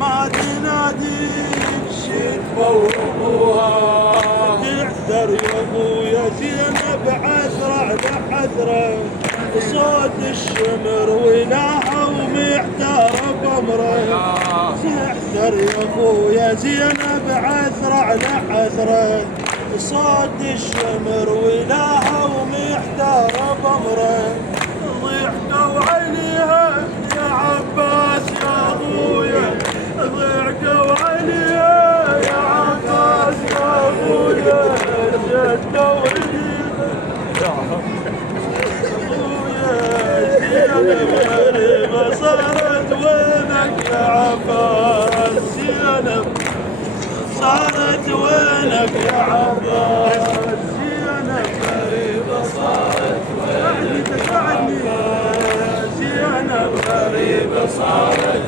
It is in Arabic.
ما تنادي الشتوى وابوها تعذر يا ابويا زينب عذرة على عذرة صوت الشمر ولها ومحتار بامره تعذر يا ابويا زينب عذرة على عذرة صوت الشمر ولها ومحتار بامره ضحكوا عليها يا عباس يا ابويا ضحكوا عليها يا عباس يا ابويا جدوا عليها ابويا زينب غريبة صارت وينك يا عباس زينب صارت وينك يا عباس زينب غريبة صارت وينك يا عباس زينب غريبة صارت